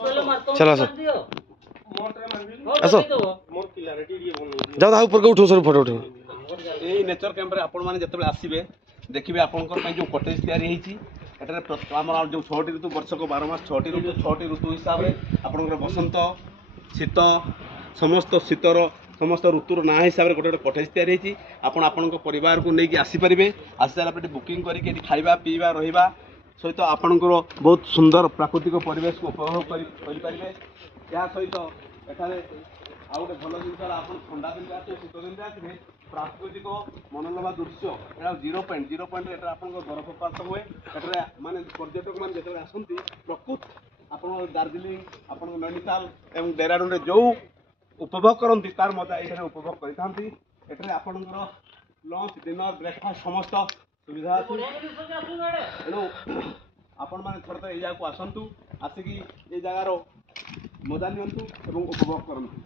चलो आस आस जाओ ता ऊपर के उठो सर फोटो उठो ये नेचर कैंप आपण मैंने जिते आसवे देखिए आपंकर जो कटेज तैयारी आम जो 6टी ऋतु वर्ष को 12 मास 6टी ऋतु हिसाब से आपंकर बसंत शीत समस्त शीतर समस्त ऋतुर ना हिसाब से गोटे गोटे कटेज तैयारी आपण परिवार को लेकिन आसीपारे आसी सारा बुकिंग करके खाଇବା पीवा रहा सहित आपणकर बहुत सुंदर प्राकृतिक परिवेश को उपभोग करें या सहित एठारे आ गोटे भल जिन आप ठंडा दिन आसे शीत दिन आसवे प्राकृतिक मनोलोभा दृश्य यहाँ 0 पॉइंट आप बरफपात हुए माने पर्यटक मैंने जो आसती प्रकृत आप दार्जिलिंग आप नैनीताल एवं डेहराडून जो उपभोग करती तार मजा ये उपभोग करते आपणकर लंच डिनर ब्रेकफास्ट समस्त सुविधा तेणु आपण मैंने थोड़े ये को आसतु आसिकी ये जगार मजा नियंतु एवं उपभोग करते।